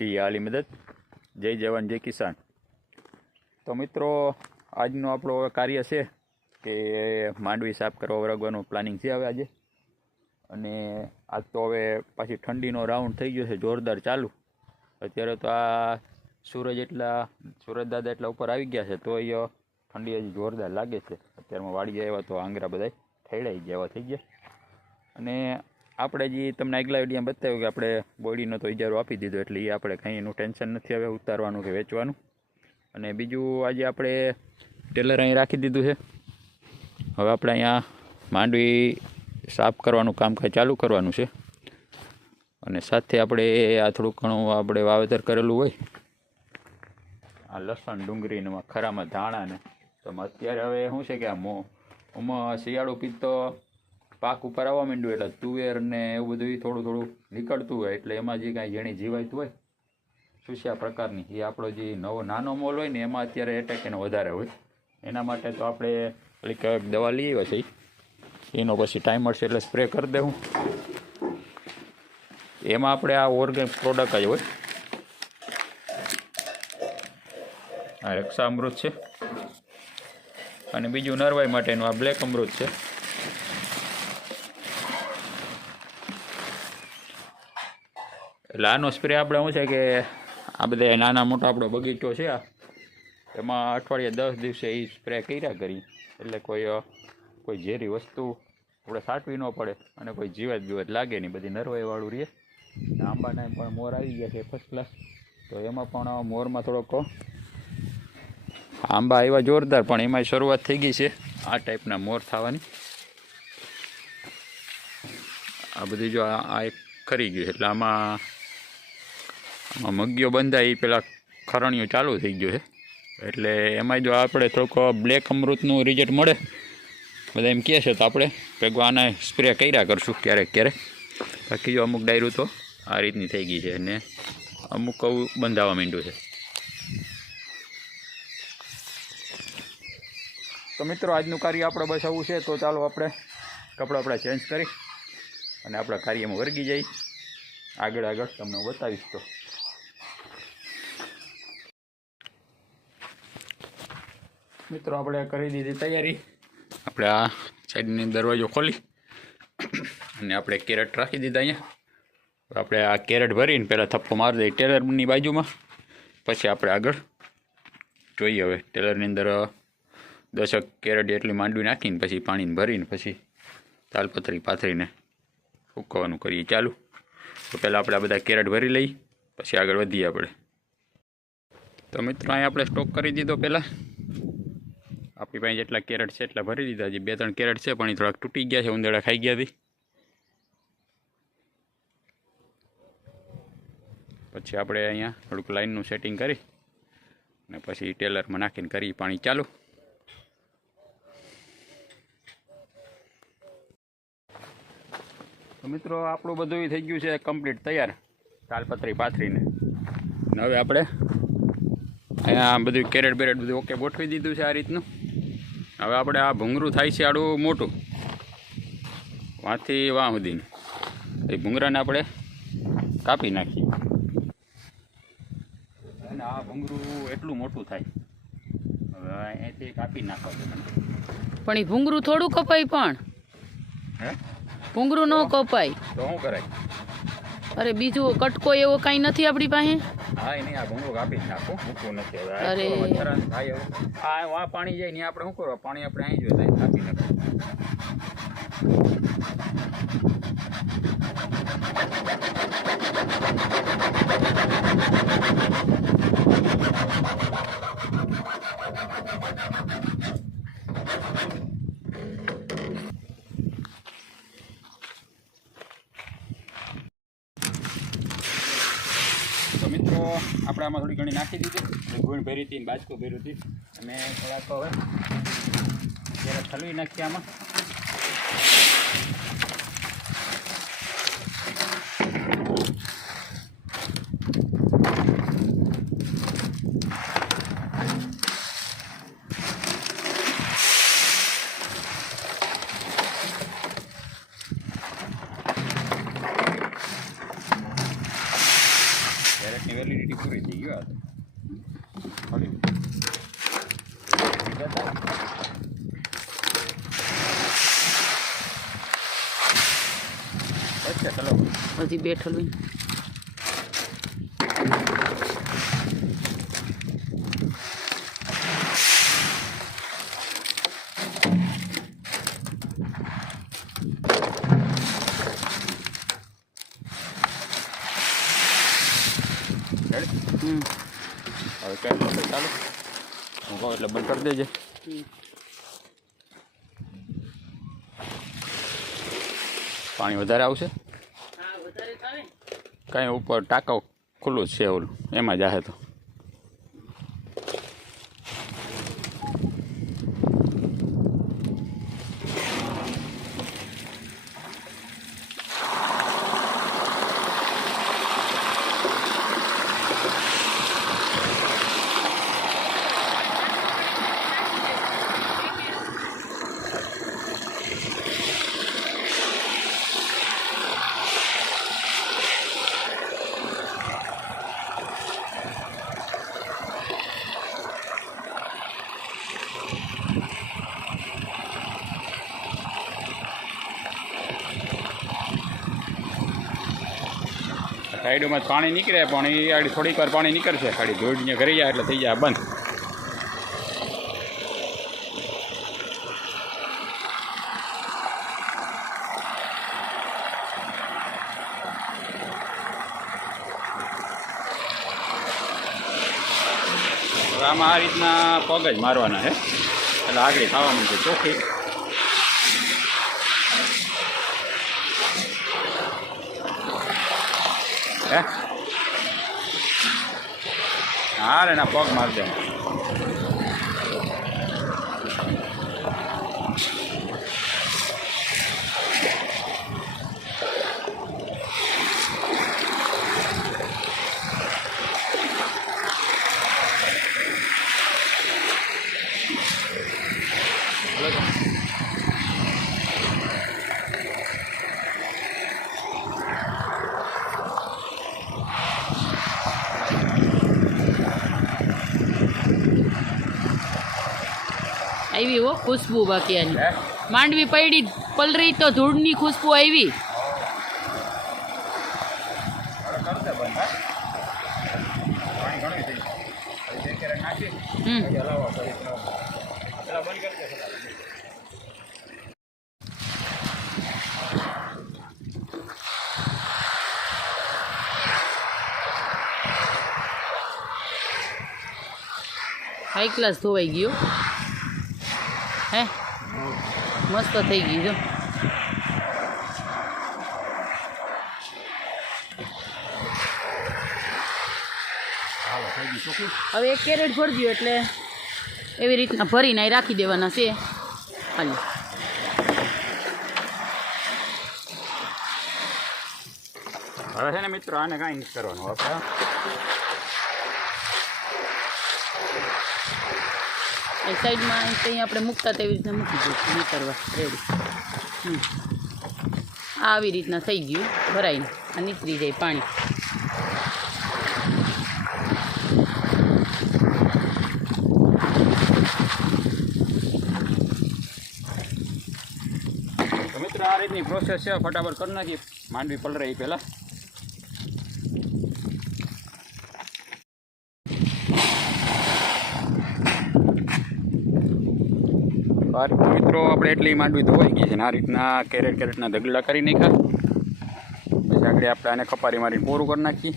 એ આલી મદદ. જય જવાન, જય કિસાન. તો મિત્રો, આજનો આપણું કાર્ય છે કે માંડવી સાફ કરવા વરગવાનું પ્લાનિંગ છે હવે આજે. અને આજ તો હવે પાછી ઠંડીનો રાઉન્ડ થઈ ગયો છે, જોરદાર ચાલુ. અત્યારે તો આ સૂરજ એટલા, સૂરજ દાદા એટલા ઉપર આવી ગયા છે તો એ ઠંડી હજી જોરદાર લાગે છે. અત્યારમાં વાડી એવા તો આંગરા બધા ઠેડાઈ ગયા થઈ ગયા. અને આપણે જે તમને આગલા વિડીયોમાં બતાવ્યું કે આપણે બોડીનો તો ઇજારો આપી દીધો એટલે એ આપણે કંઈ એનું ટેન્શન નથી હવે ઉતારવાનું કે વેચવાનું. અને બીજું આજે આપણે ટેલર અહીં રાખી દીધું છે. હવે આપણે અહીંયા માંડવી સાફ કરવાનું કામકાજ ચાલુ કરવાનું છે. અને સાથે આપણે આ થોડુંક ઘણું આપણે વાવેતર કરેલું હોય. આ લસણ ડુંગળીને ખરામાં ધાણાને. તો અત્યારે હવે શું છે કે આ મો શિયાળો પીતો પાક ઉપર આવવા માંડ્યું એટલે તુવેર ને એવું બધું થોડું થોડું નીકળતું હોય એટલે એમાં જે કાંઈ ઝીણી જીવાતું હોય સુસ્યા પ્રકારની? એ આપણો જે નવો નાનો મોલ હોય ને એમાં અત્યારે એટેક એનો વધારે હોય. એના માટે તો આપણે પેલી કંઈક દવા લઈ આવ્યા છીએ. એનો પછી ટાઈમ મળશે એટલે સ્પ્રે કરી દેવું એમાં આપણે આ ઓર્ગેનિક પ્રોડક્ટ જ હોય. આ રક્ષા અમૃત છે. અને બીજું નરવાઈ માટેનું આ બ્લેક અમૃત છે. એટલે આનો સ્પ્રે આપણે શું છે કે આ બધા નાના મોટા આપણો બગીચો છે એમાં અઠવાડિયે દસ દિવસે એ સ્પ્રે કર્યા કરી. એટલે કોઈ કોઈ ઝેરી વસ્તુ આપણે સાટવી ન પડે અને કોઈ જીવત બીવત લાગે નહીં. બધી નરવાઈવાળું રહે. આંબાના એમ પણ મોર આવી ગયા છે ફર્સ્ટ ક્લાસ તો એમાં પણ મોરમાં થોડોક આંબા આવ્યા જોરદાર, પણ એમાં શરૂઆત થઈ ગઈ છે આ ટાઈપના મોર થવાની. આ બધી જો આ એક ખરી ગયું એટલે આમાં મગીઓ બંધાય એ પેલા ખરણીઓ ચાલુ થઈ ગયો છે. એટલે એમાં જો આપણે થોડુંક બ્લેક અમૃતનું રિઝલ્ટ મળે, બધા એમ કહે છે તો આપણે ભેગું આને સ્પ્રે કર્યા કરશું ક્યારેક ક્યારેક. બાકી જો અમુક ડાયરું તો આ રીતની થઈ ગઈ છે અને અમુક કવું બંધાવા માંડ્યું છે. તો મિત્રો આજનું કાર્ય આપણે બસ આવું છે, તો ચાલો આપણે કપડાં આપણા ચેન્જ કરી અને આપણા કાર્યમાં વર્ગી જઈ. આગળ આગળ તમને બતાવીશ તો. મિત્રો, આપણે કરી દીધી તૈયારી. આપણે આ સાઈડની દરવાજો ખોલી અને આપણે કેરેટ રાખી દીધા અહીંયા. આપણે આ કેરેટ ભરીને પહેલાં થપ્પો મારી દઈએ ટેલરની બાજુમાં. પછી આપણે આગળ જોઈએ હવે ટેલરની અંદર દશક કેરેટ એટલી માંડવી નાખીને પછી પાણીને ભરીને પછી તાલપથરી પાથરીને સૂકવવાનું કરીએ ચાલુ. તો પહેલાં આપણે આ બધા કેરેટ ભરી લઈ પછી આગળ વધીએ આપણે. તો મિત્રો, અહીંયા આપણે સ્ટોક કરી દીધો પહેલાં. આપણી પાસે જેટલા કેરેટ છે એટલા ભરી દીધા હજી બે ત્રણ કેરેટ છે, પણ એ થોડાક તૂટી ગયા છે, ઉંદેડા ખાઈ ગયા હતી પછી આપણે અહીંયા થોડુંક લાઇનનું સેટિંગ કરી અને પછી ટેલરમાં નાખીને કરી પાણી. ચાલુ. તો મિત્રો, આપણું બધું થઈ ગયું છે કમ્પ્લીટ તૈયાર. તાલપત્રી પાથરીને. હવે આપણે અહીંયા બધું કેરેટ બેરેટ બધું ઓકે ગોઠવી દીધું છે આ રીતનું. હવે આપણે આ ભૂંગરું થાય છે આડું મોટું. વાંથી વાં સુધીનું એ ભૂંગરાને આપણે કાપી નાખીએ. અને આ ભૂંગરું એટલું મોટું થાય. હવે અહીંથી કાપી નાખવા છે પણ એ ભૂંગરું થોડું કપાય પણ. હે? ભૂંગરું ન કપાય. તો શું કરાય? અરે બીજું કટકો એવો કાંઈ નથી આપણી પાસે? હા એ નહીં આ ભૂંગળું કાપી જ નાખો. મૂકવું નથી હવે અરે. થાય હવે આ આ પાણી જાય ને આપણે શું કરવા? પાણી આપણે અહીં જોઈએ તો કાપી નાખો તો મિત્રો આમાં થોડી ઘણી નાખી દીધી ગુણ ભરી હતી બાજકો ભરી હતી. અને થોડાક હવે જ્યારે ઠલવી નાખીએ આમાં કેરેટની વેલિડિટી પૂરી થઈ ગયો ખાલી અચ્છા ચલો હજી બેઠેલું. હવે કેમ કરશે ચાલો. હું કહું એટલે બંધ કરી દેજે. પાણી વધારે આવશે? કાંઈ ઉપર ટાંકો ખુલ્લું છે ઓલું એમાં જ આહે તો. સાઈડમાં પાણી નીકળે, પણ એ આડી થોડીક વાર પાણી નીકળશે. ખાલી ધૂળ ઘરે જાય એટલે થઈ જાય બંધ. આમાં આ રીતના પગ જ મારવાના છે. એટલે આગળ થવા માંડશે ચોખ્ખી. હે હા રે આવી હો ખુશ્બુ બાકી આની માંડવી પડી પલરી તો ધૂળની ખુશ્બુ આવી. હાઈ ક્લાસ ધોવાઈ ગયો. હે? મસ્ત થઈ ગઈ જો. હવે એક કેરેટ ભરજો એટલે એવી રીતના ભરીને રાખી દેવાના છે. હાલ. હવે છે ને મિત્રો આને કાંઈ નથી કરવાનું આપણે એ સાઈડમાં અહીં આપણે મૂકતા તેવી રીતના મૂકી દઈશું નીકળવા રેડી આ આવી રીતના થઈ ગયું. ભરાઈને. આ નીકળી જાય પાણી. મિત્ર, આ રીતની પ્રોસેસ છે. ફટાફટ કરી નાખી માંડવી પલરાઈ એ રીતના મિત્રો, આપણે એટલી માંડવી ધોવાઈ ગઈ છે આ રીતના કેરેટ કેરેટના ઢગલા કરી નાખ્યા. પછી આગળ આપણે આને ખપારી મારીને પૂરું કરી નાખીએ.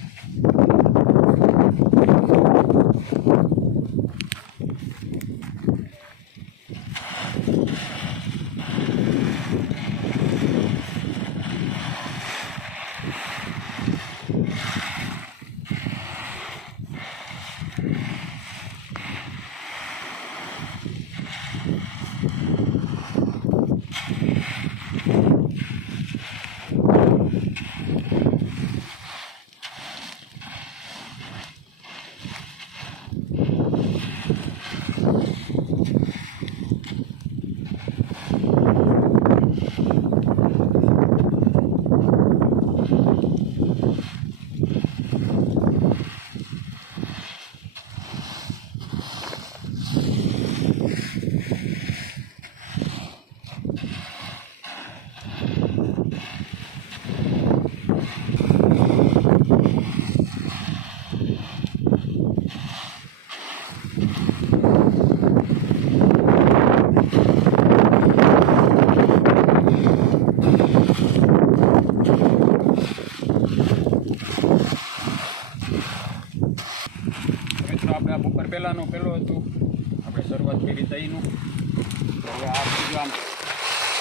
આમ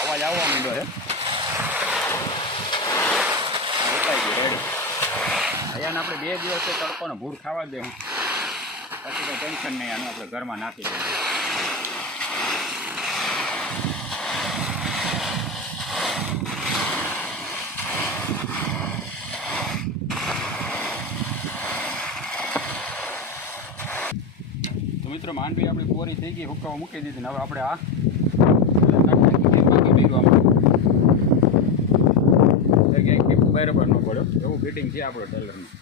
અવાજ આવવા માંડ્યો છે રોકાઈ ગયું રેડી આપણે બે દિવસ તડકોને ભૂર ખાવા દે પછી તો ટેન્શન નહીં આનું આપણે ઘરમાં નાખી દઈએ મિત્રો માંડવી આપણી કોરી થઈ ગઈ હુકાવા મૂકી દીધી ને હવે આપણે આ બાકી કર્યું આમાં એક એક ટીપ બરાબર ન પડ્યો એવું ફિટિંગ છે આપણો ટેલરનું.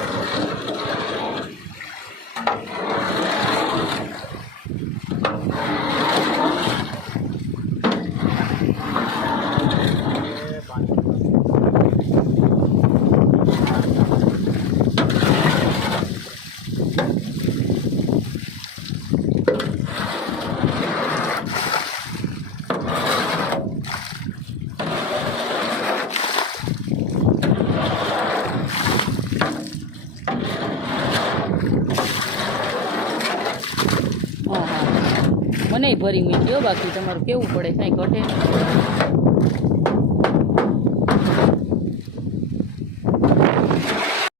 ભરી મૂક્યો બાકી તમારું કેવું પડે કાંઈ ઘટે.